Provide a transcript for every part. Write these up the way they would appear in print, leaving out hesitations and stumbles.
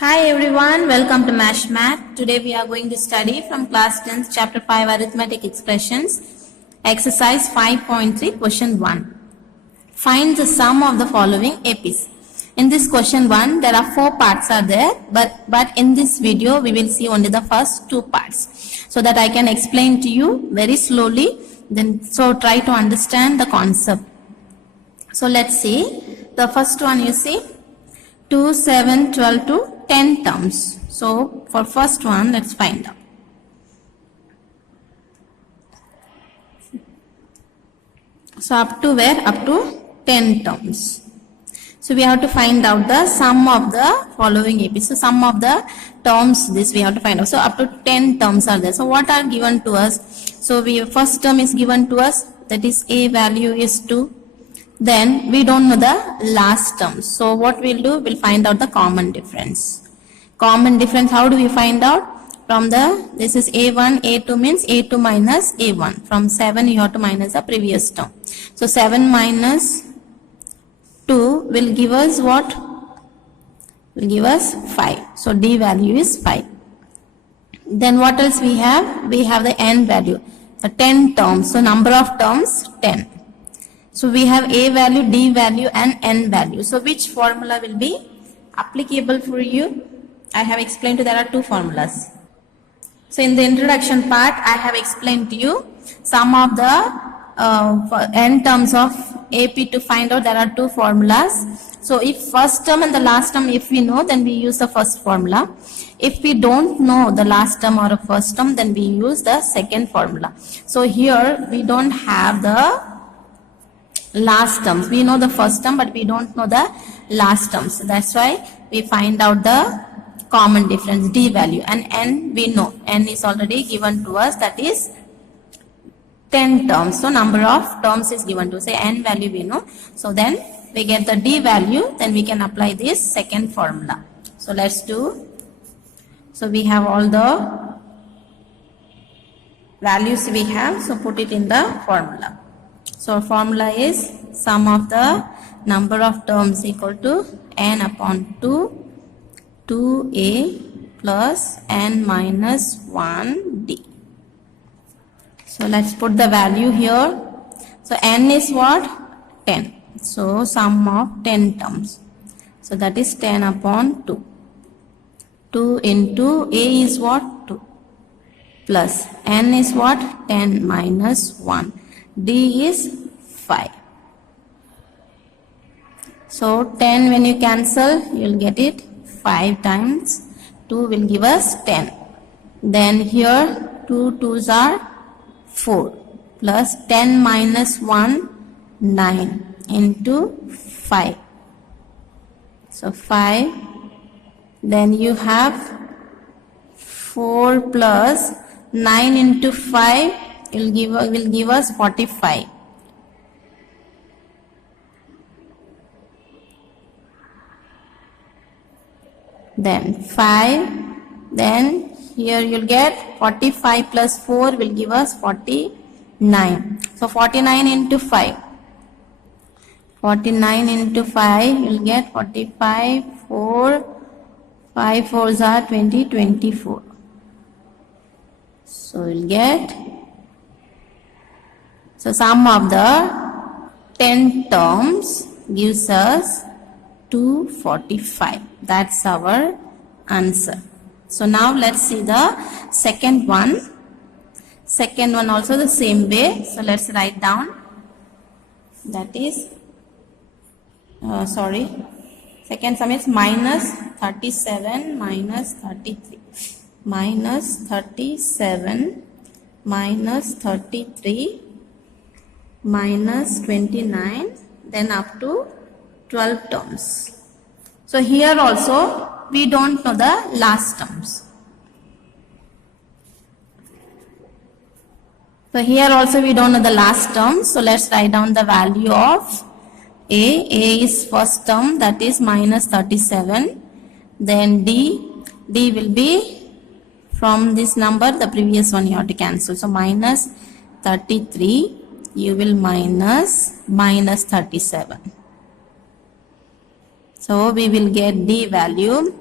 Hi everyone, welcome to Mash Math. Today we are going to study from class 10th chapter 5 arithmetic expressions, exercise 5.3 question 1. Find the sum of the following APs. In this question 1 there are 4 parts are there, but in this video we will see only the first 2 parts so that I can explain to you very slowly, so try to understand the concept. So let's see, the first one you see 2, 7, 12 to 10 terms. So for first one, let's find out. So up to where? Up to 10 terms. So we have to find out the sum of the following APs. So sum of the terms, this we have to find out. So up to 10 terms are there. So what are given to us? So first term is given to us, that is A value is 2. Then we don't know the last term. So what we'll do, we'll find out the common difference. Common difference, how do we find out? From this is A1, A2 means A2 minus A1. From 7 you have to minus the previous term. So 7 minus 2 will give us what? Will give us 5. So D value is 5. Then what else we have? We have the N value. The 10 terms. So number of terms 10. So we have A value, D value and N value. So which formula will be applicable for you? I have explained to you there are 2 formulas. So in the introduction part I have explained to you some of the N terms of AP to find out there are 2 formulas. So if first term and the last term if we know, then we use the first formula. If we don't know the last term or the first term, then we use the second formula. So here we don't have the last terms. We know the first term but we don't know the last terms. That's why we find out the common difference D value, and N we know. N is already given to us, that is 10 terms. So number of terms is given to us. Say N value we know. So then we get the D value, then we can apply this second formula. So let's do. So we have all the values we have. So put it in the formula. So formula is sum of the number of terms equal to N upon 2, 2A plus N minus 1D. So let's put the value here. So N is what? 10. So sum of 10 terms. So that is 10 upon 2. 2 into A is what? 2. Plus N is what? 10 minus 1. D is 5. So 10 when you cancel, you will get it 5 times 2 will give us 10. Then here 2 2s are 4 plus 10 minus 1 9 into 5. So 5. Then you have 4 plus 9 into 5 will give us 45. Then 5. Then here you'll get 45 plus 4 will give us 49. So 49 into 5. 49 into 5 you'll get 45. 4. 5 4s are 20. 24. So you'll get. So sum of the 10 terms gives us 245. That's our answer. So now let's see the second one. Second one also the same way. So let's write down. That is, second sum is minus 37 minus 33. Minus 37 minus 33 minus 29, then up to 12 terms. So here also we don't know the last terms. So here also we don't know the last term. So let's write down the value of A. A is first term, that is minus 37. Then D will be from this number, the previous one you have to cancel. So minus 33, you will minus 37. So we will get D value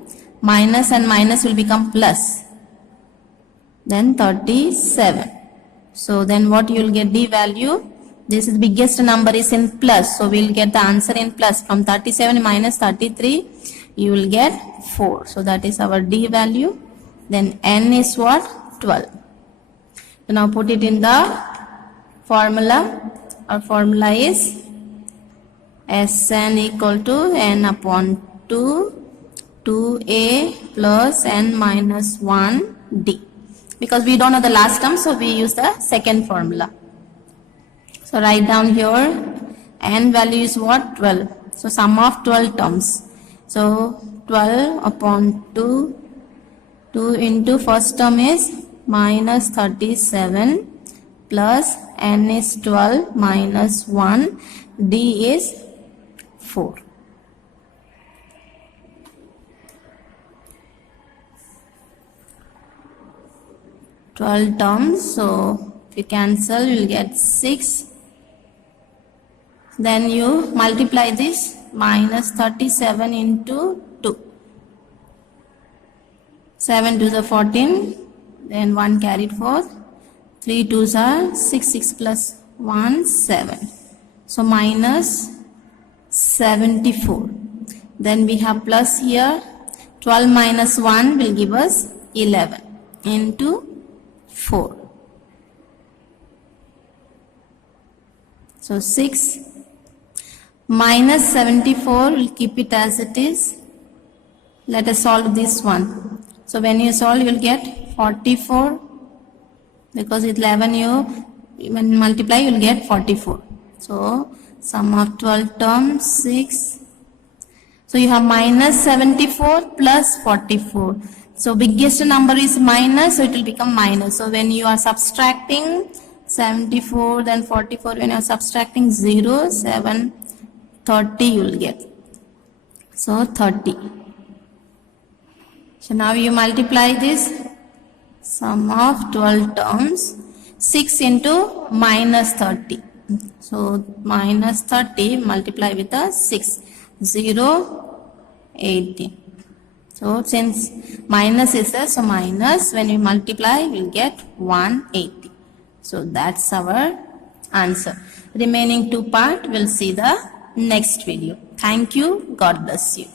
minus and minus will become plus. Then 37. So then what you will get D value? This is biggest number is in plus. So we will get the answer in plus. From 37 minus 33, you will get 4. So that is our D value. Then N is what? 12. So now put it in the formula. Our formula is Sn equal to n upon 2, 2a plus n minus 1 d. Because we don't know the last term, so we use the second formula. So write down here, n value is what? 12. So sum of 12 terms. So 12 upon 2, 2 into first term is minus 37 plus n is 12 minus 1, d is 4. Twelve terms, so if you cancel, you will get 6. Then you multiply this, minus 37 into 2. 7 to the 14, then 1 carried forth. 3 2s are 6, 6 plus 1, 7. So minus 74. Then we have plus here. 12 minus 1 will give us 11 into 4. So 6 minus 74, we'll keep it as it is. Let us solve this one. So when you solve, you will get 44, because with 11 you when you multiply, you will get 44. So sum of 12 terms 6. So you have minus 74 plus 44. So biggest number is minus, so it will become minus. So when you are subtracting 74, then 44, when you are subtracting 0, 7, 30 you will get. So 30. So now you multiply this, sum of 12 terms, 6 into minus 30. So minus 30 multiply with a 6, 0, 18. So since minus is there, so minus, when you multiply, you will get 180. So that's our answer. Remaining two part, we'll see the next video. Thank you. God bless you.